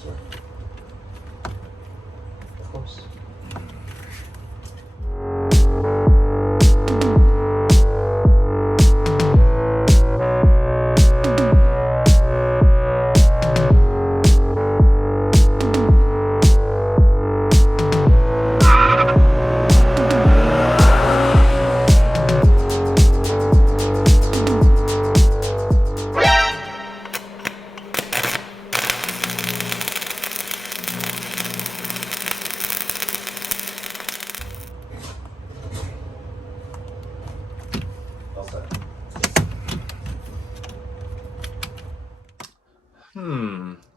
sir. Of course.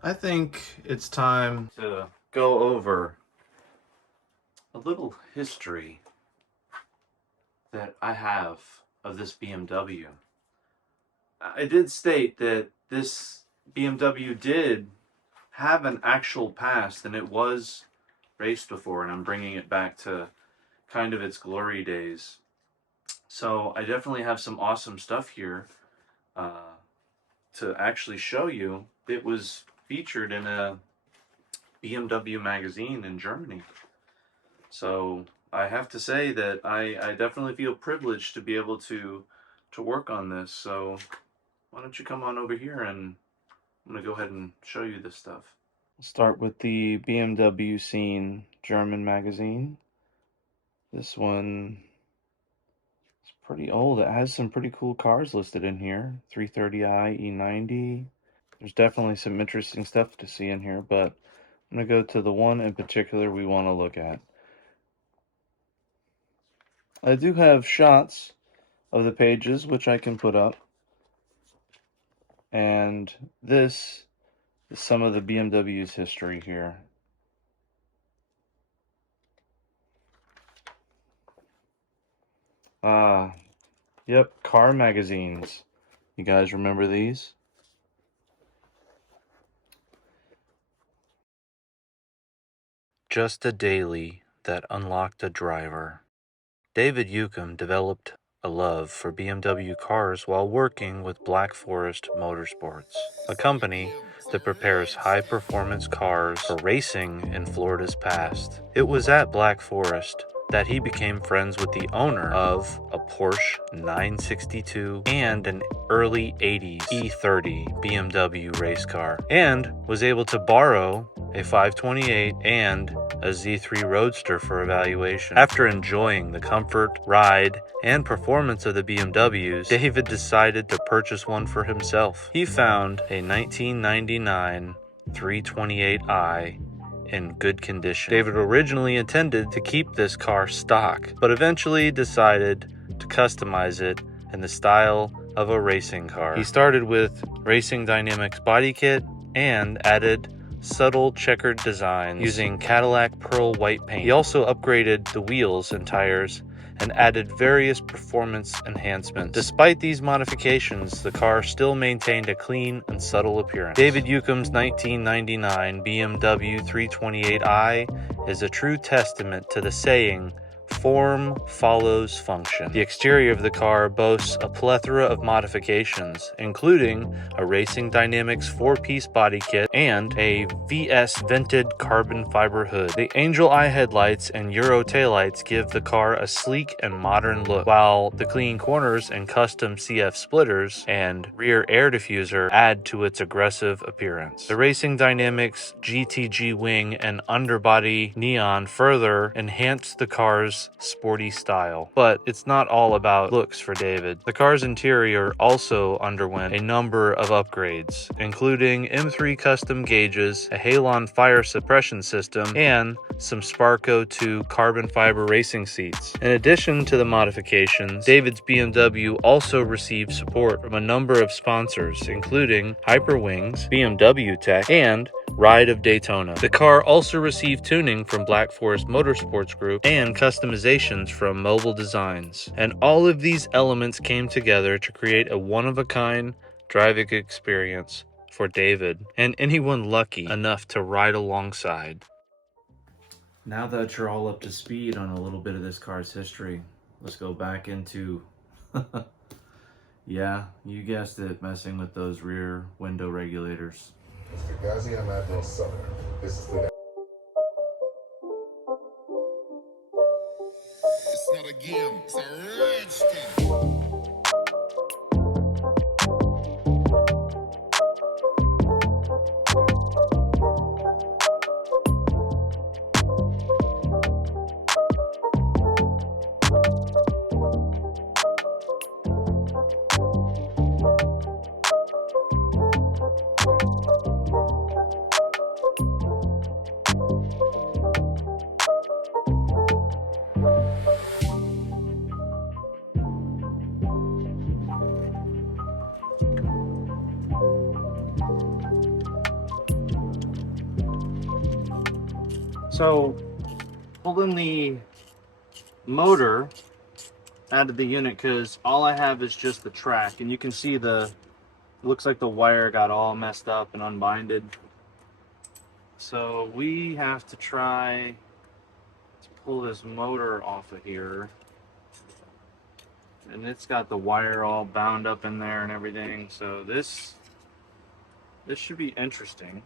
I think it's time to go over a little history that I have of this BMW. I did state that this BMW did have an actual past, and it was raced before, and I'm bringing it back to kind of its glory days. So I definitely have some awesome stuff here to actually show you. It was featured in a BMW magazine in Germany. So I have to say that I definitely feel privileged to be able to work on this. So why don't you come on over here, and I'm going to go ahead and show you this stuff. We'll start with the BMW Scene German magazine. This one is pretty old. It has some pretty cool cars listed in here. 330i E90. There's definitely some interesting stuff to see in here, but I'm going to go to the one in particular we want to look at. I do have shots of the pages, which I can put up. And this is some of the BMW's history here. Yep, car magazines. You guys remember these? Just a daily that unlocked a driver. David Yucum developed a love for BMW cars while working with Black Forest Motorsports, a company that prepares high-performance cars for racing in Florida's past. It was at Black Forest that he became friends with the owner of a Porsche 962 and an early 80s E30 BMW race car, and was able to borrow a 528 and a Z3 Roadster for evaluation. After enjoying the comfort, ride, and performance of the BMWs, David decided to purchase one for himself. He found a 1999 328i in good condition. David originally intended to keep this car stock, but eventually decided to customize it in the style of a racing car. He started with Racing Dynamics body kit and added subtle checkered designs using Cadillac pearl white paint. He also upgraded the wheels and tires and added various performance enhancements. Despite these modifications, the car still maintained a clean and subtle appearance. David Yucum's 1999 BMW 328i is a true testament to the saying, "Form follows function." The exterior of the car boasts a plethora of modifications, including a Racing Dynamics 4-piece body kit and a VS vented carbon fiber hood. The angel eye headlights and Euro taillights give the car a sleek and modern look, while the clean corners and custom CF splitters and rear air diffuser add to its aggressive appearance. The Racing Dynamics GTG wing and underbody neon further enhance the car's sporty style. But it's not all about looks for David. The car's interior also underwent a number of upgrades, including M3 custom gauges, a halon fire suppression system, and some Sparco 2 carbon fiber racing seats. In addition to the modifications, David's BMW also received support from a number of sponsors, including Hyperwings, BMW Tech, and Ride of Daytona. The car also received tuning from Black Forest Motorsports Group and customizations from Mobile Designs. And all of these elements came together to create a one-of-a-kind driving experience for David and anyone lucky enough to ride alongside. Now that you're all up to speed on a little bit of this car's history, let's go back into, yeah, you guessed it, messing with those rear window regulators. Mr. Ghazi Ahmad Al Sadr. This is the. It's not a game, it's a rich thing. So, pulling the motor out of the unit because all I have is just the track, and you can see it looks like the wire got all messed up and unbinded. So we have to try to pull this motor off of here, and it's got the wire all bound up in there and everything. So this should be interesting.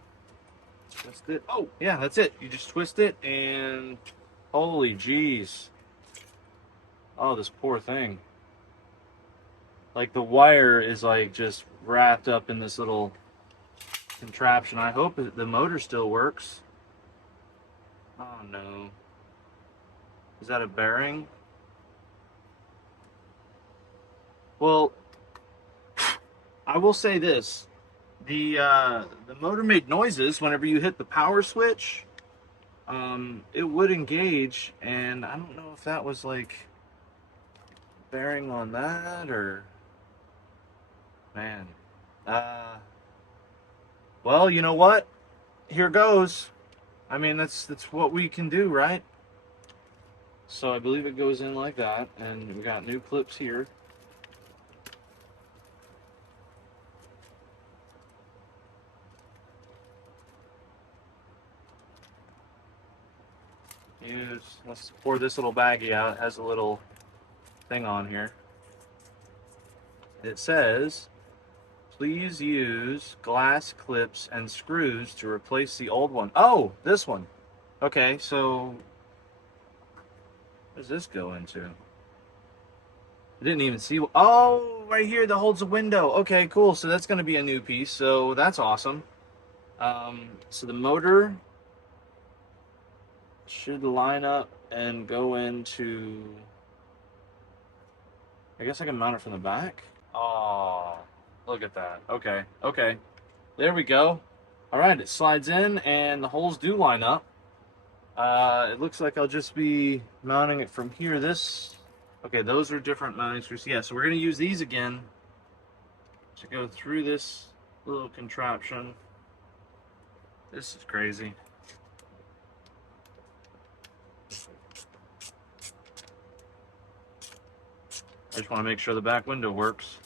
Twist it. Oh yeah, that's it. You just twist it, and holy jeez. Oh, this poor thing. Like the wire is like just wrapped up in this little contraption. I hope the motor still works. Oh no. Is that a bearing? Well, I will say this. The motor made noises whenever you hit the power switch. It would engage, and I don't know if that was like bearing on that or man. Well, you know what? Here goes. I mean, that's what we can do, right? So I believe it goes in like that, and we got new clips here. Let's pour this little baggie out. It has a little thing on here. It says, please use glass clips and screws to replace the old one. Oh, this one. Okay, so what does this go into? I didn't even see. Oh, right here that holds a window. Okay, cool. So that's going to be a new piece. So that's awesome. So the motor should line up and go into. I guess I can mount it from the back. Oh, look at that. Okay, okay. There we go. All right, it slides in and the holes do line up. It looks like I'll just be mounting it from here. Okay, those are different mounting screws. Yeah, so we're gonna use these again to go through this little contraption. This is crazy. I just want to make sure the back window works.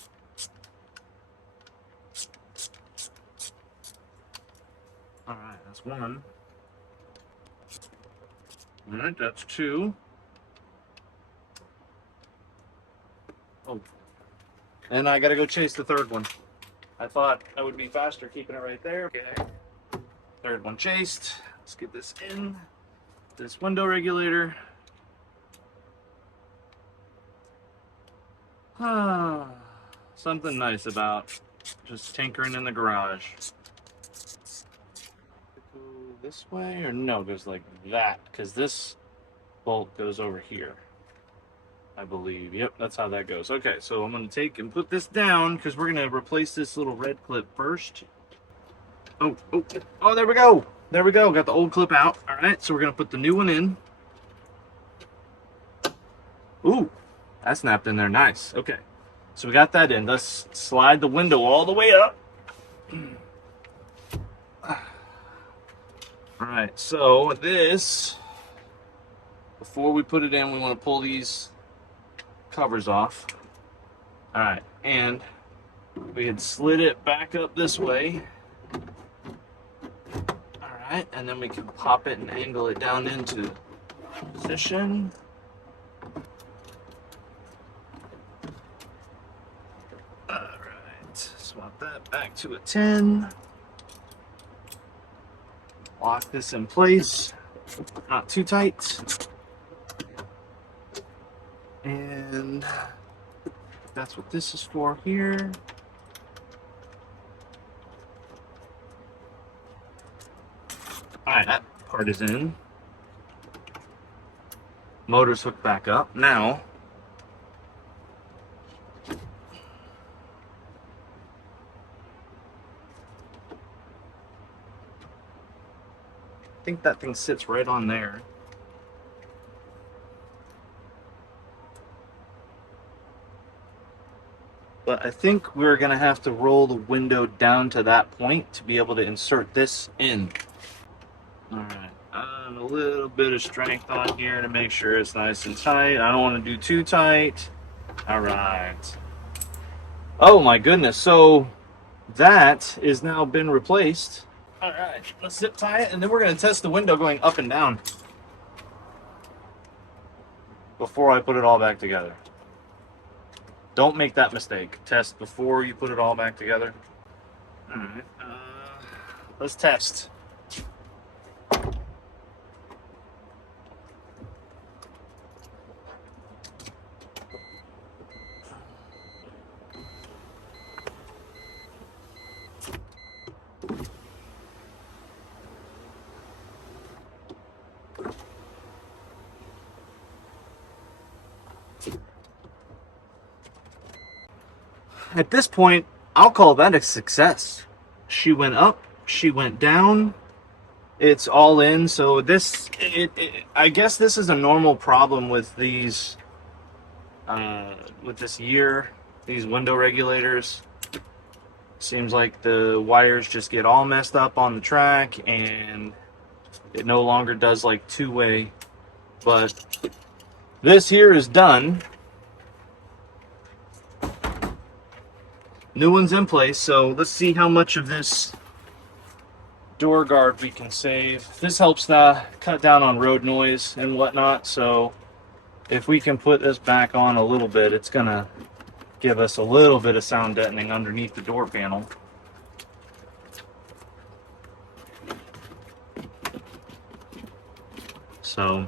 All right, that's one. All right, that's two. Oh, and I gotta go chase the third one. I thought I would be faster keeping it right there. Okay. Third one chased. Let's get this in. This window regulator. Something nice about just tinkering in the garage. Go this way or no, it goes like that because this bolt goes over here, I believe. Yep, that's how that goes. Okay, so I'm going to take and put this down because we're going to replace this little red clip first. Oh, there we go. There we go. Got the old clip out. All right, so we're going to put the new one in. Ooh, that snapped in there. Nice. Okay, so we got that in. Let's slide the window all the way up. All right, so this, before we put it in, we want to pull these covers off. All right, and we had slid it back up this way. All right, and then we can pop it and angle it down into position. All right, swap that back to a 10. Lock this in place, not too tight. And that's what this is for here. Alright, that part is in. Motor's hooked back up. Now, I think that thing sits right on there. But I think we're gonna have to roll the window down to that point to be able to insert this in. Alright, a little bit of strength on here to make sure it's nice and tight. I don't want to do too tight. Alright. Oh my goodness, so that is now been replaced. Alright, let's zip tie it and then we're going to test the window going up and down before I put it all back together. Don't make that mistake. Test before you put it all back together. Alright, let's test. At this point, I'll call that a success. She went up, she went down, it's all in. So this, I guess this is a normal problem with these, with this year, these window regulators. Seems like the wires just get all messed up on the track and it no longer does like two-way. But this here is done. New one's in place, so let's see how much of this door guard we can save. This helps cut down on road noise and whatnot, so if we can put this back on a little bit, it's gonna give us a little bit of sound deadening underneath the door panel. So,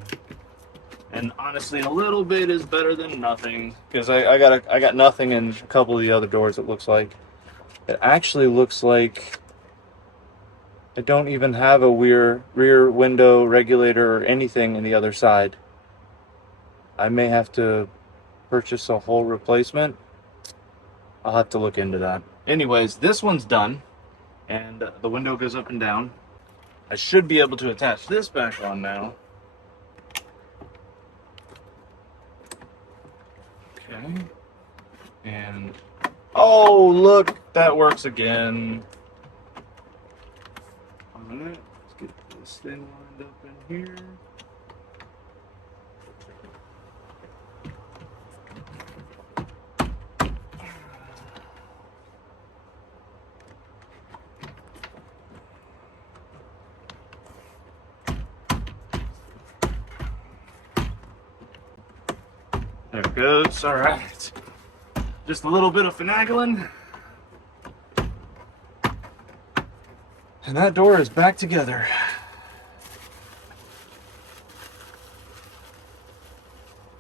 and honestly, a little bit is better than nothing, because I got nothing in a couple of the other doors. It looks like it actually looks like I don't even have a rear window regulator or anything in the other side. I may have to purchase a whole replacement. I'll have to look into that. Anyways, this one's done, and the window goes up and down. I should be able to attach this back on now. Okay, and oh look, that works again. Alright, let's get this thing lined up in here. There it goes. All right. Just a little bit of finagling. And that door is back together.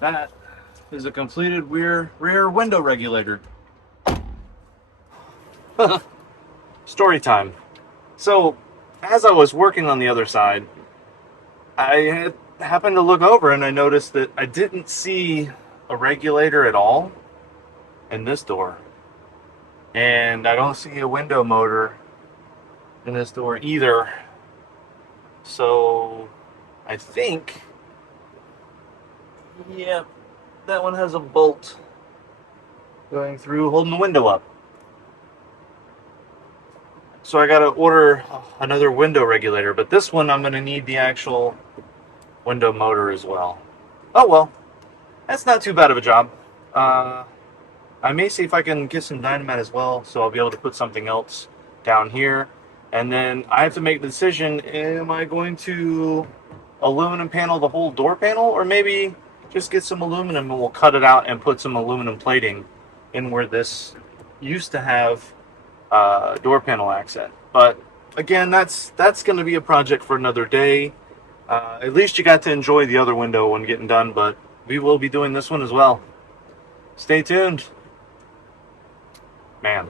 That is a completed rear window regulator. Story time. So, as I was working on the other side, I happened to look over and I noticed that I didn't see a regulator at all in this door, and I don't see a window motor in this door either. So I think, yeah, that one has a bolt going through holding the window up. So I gotta order another window regulator, but this one I'm gonna need the actual window motor as well. Oh well, that's not too bad of a job. I may see if I can get some dynamite as well, so I'll be able to put something else down here. And then I have to make the decision, am I going to aluminum panel the whole door panel, or maybe just get some aluminum and we'll cut it out and put some aluminum plating in where this used to have door panel accent. But again, that's going to be a project for another day. At least you got to enjoy the other window when getting done, but we will be doing this one as well. Stay tuned. Man.